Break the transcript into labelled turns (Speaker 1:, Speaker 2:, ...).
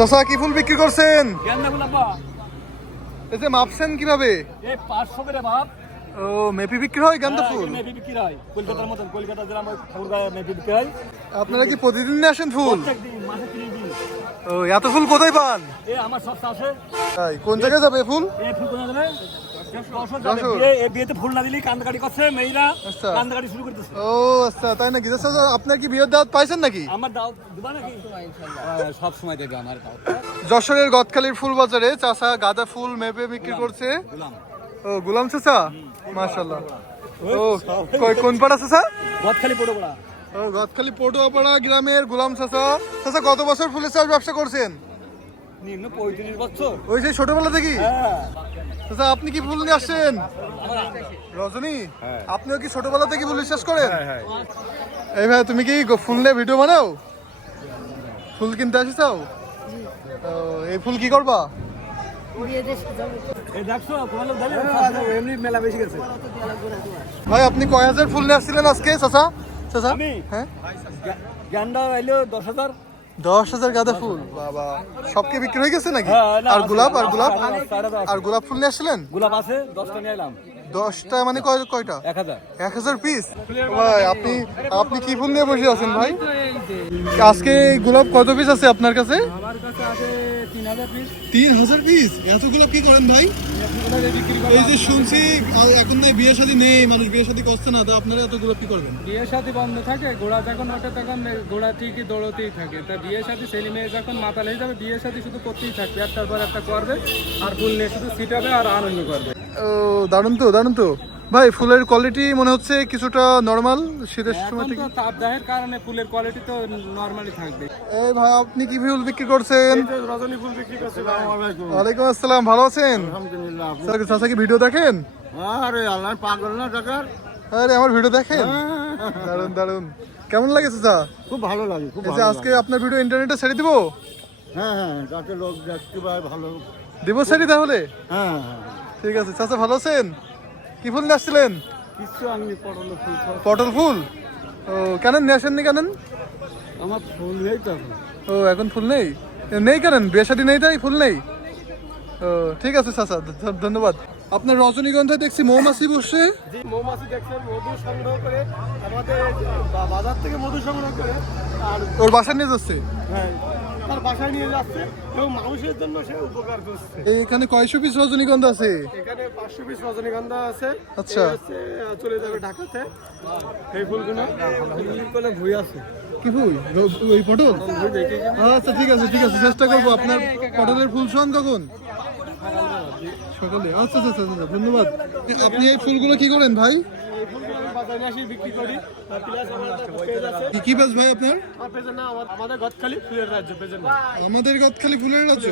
Speaker 1: চাচা কি ফুল বিক্রি করছেন? এই যে মাপছেন কীভাবে? ও মেপি বিক্রি হয় গান্দা ফুল?
Speaker 2: হ্যাঁ, মেপি বিক্রি হয়। কলকাতার মতন কলকাতা জেলা ঠাকুরগাঁও মেপি বিক্রি হয়।
Speaker 1: আপনারা কি প্রতিদিন আসেন ফুল? ও এত ফুল কোথায় পান?
Speaker 2: এ আমার সব চাষে
Speaker 1: তাই কোন জায়গায় যাবে ফুল?
Speaker 2: এ ফুল কোথায় যাবে?
Speaker 1: আচ্ছা।
Speaker 2: কান্দাকাটি শুরু করতেছে
Speaker 1: ও আচ্ছা তাই নাকি? চাচা আপনার কি বিয়ের দাওয়াত পাইছেন নাকি?
Speaker 2: আমার দাও দিবা নাকি? সব সময় দেবে আমার দাও
Speaker 1: যশোরের গদখালির ফুল বাজারে চাচা গাঁদা ফুল মেপে বিক্রি করছে। ও গুলাম চাচা মাশাল্লাহ ও কোন পাড়া চাচা
Speaker 2: গদখালি পড়ো পড়া
Speaker 1: ও গদখালি পটুয়াপাড়া গ্রামের গুলাম চাচা চাচা কত বছর ফুলের চাষ ব্যবসা করছেন?
Speaker 2: নিম্ন পঁয়ত্রিশ বছর।
Speaker 1: ওই সেই ছোটবেলা থেকে?
Speaker 2: হ্যাঁ।
Speaker 1: আপনি কি ফুল নিয়ে আসছেন? রজনী আপনিও কি ছোটবেলা থেকে ফুল বিশ্বাস করেন? এই ভাই তুমি কি ফুল নিয়ে ভিডিও বানাও? ফুল কিনতে আসিসাও ও, এই ফুল কি করবা? ভাই আপনি কয় হাজার ফুল নিয়ে আসছিলেন আজকে চাচা? চাচা হ্যাঁ?
Speaker 2: গেন্দা এলো দশ হাজার।
Speaker 1: দশ হাজার গাঁদা ফুল। বাবা সব কি বিক্রি হয়ে গেছে নাকি?
Speaker 2: হ্যাঁ,
Speaker 1: আর গোলাপ আর গোলাপ। আর গোলাপ ফুল নিয়ে আসছিলেন
Speaker 2: গোলাপ আছে দশটা নিয়ে এলাম।
Speaker 1: দশটা মানে কয়টা?
Speaker 2: এক হাজার।
Speaker 1: পিস ভাই আপনি আপনি কি ফুল নিয়ে বসে আছেন ভাই? আজকে গোলাপ কত পিস আছে আপনার কাছে?
Speaker 2: আমার কাছে আছে তিন হাজার পিস
Speaker 1: তিন হাজার পিস এত গোলাপ কি করেন ভাই? এই যে শুনছি এখন নাই বিয়ে শাদী নেই মানুষ বিয়ে শাদী করছে না তো আপনারা এত গোলাপ কি করবেন?
Speaker 3: বিয়ে শাদী বন্ধ থাকে ঘোড়া যখন ওঠে তখন ঘোড়া ঠিকই দৌড়তেই থাকে। তা বিয়ে শাদী ছেলে মেয়ে যখন মাতাল হয়ে যাবে বিয়ে শাদী শুধু করতেই থাকবে একটার পর একটা করবে আর ফুল নিয়ে শুধু ছিটাবে আর আনন্দ করবে।
Speaker 1: ও দারুণ তো দারুণ তো। ভাই ফুলের কোয়ালিটি মনে হচ্ছে কিছুটা নর্মাল শীতের সময় থেকে।
Speaker 3: তো তাপদাহের কারণে ফুলের কোয়ালিটি তো নর্মালি থাকবে।
Speaker 1: এই ভাই আপনি কি ফুল বিক্রি করছেন?
Speaker 3: রজনী ফুল বিক্রি করছে
Speaker 1: ওয়ালাইকুম আসসালাম ভালো আছেন?
Speaker 3: আলহামদুলিল্লাহ
Speaker 1: স্যার চাচা কি ভিডিও দেখেন?
Speaker 3: আরে আল্লাহ পাগল না টাকার
Speaker 1: আরে আমার ভিডিও দেখেন? দারুণ দারুণ কেমন লাগে চাচা?
Speaker 3: খুব ভালো লাগে খুব
Speaker 1: যে আজকে আপনার ভিডিও ইন্টারনেটে ছেড়ে দিব?
Speaker 3: হ্যাঁ হ্যাঁ যাতে লোক দেখতে পায় ভালো।
Speaker 1: দিব ছেড়ে তাহলে?
Speaker 3: হ্যাঁ হ্যাঁ।
Speaker 1: ঠিক আছে চাচা ভালো আছেন? কি ফুল নিয়ে আসছিলেন?
Speaker 3: কিছু আমি পড়ল ফুল
Speaker 1: পটল ফুল? ও কেন নিয়ে আসেননি কেন?
Speaker 3: আমার ফুল নেই তো
Speaker 1: ও এখন ফুল নেই? নেই কেন? বিয়ে শাদী নেই তাই ফুল নেই? ও ঠিক আছে চাচা ধন্যবাদ। আপনার রজনীগন্ধায় দেখছি মৌমাছি বসে।
Speaker 3: মৌমাছি দেখছেন মধু সংগ্রহ করে আমাদের বাজার থেকে মধু সংগ্রহ করে আর
Speaker 1: ওর বাসা নিয়ে যাচ্ছে?
Speaker 3: হ্যাঁ, তার বাসায় নিয়ে যাচ্ছে এবং মানুষের জন্য সে উপকার করছে।
Speaker 1: এইখানে কয়শো পিস রজনীগন্ধা আছে?
Speaker 3: এখানে পাঁচশো পিস রজনীগন্ধা আছে।
Speaker 1: আচ্ছা।
Speaker 3: চলে যাবে ঢাকাতে। এই ফুলগুলো ভুই আছে।
Speaker 1: কি ফুল? ওই পটল? আচ্ছা ঠিক আছে ঠিক আছে চেষ্টা করব। আপনার পটলের ফুল শোন কখন সকালে। আচ্ছা আচ্ছা আচ্ছা আচ্ছা, ধন্যবাদ। আপনি এই ফুলগুলো কি করেন ভাই?
Speaker 3: আসি বিক্রি করি। প্লাস আমার পেজ আছে।
Speaker 1: কি কি বেশ ভাই আপনার?
Speaker 3: আমার পেজের নাম আমাদের গদখালি ফুলের রাজ্য পেজের নাম।
Speaker 1: আমাদের গদখালি ফুলের
Speaker 3: রাজ্য।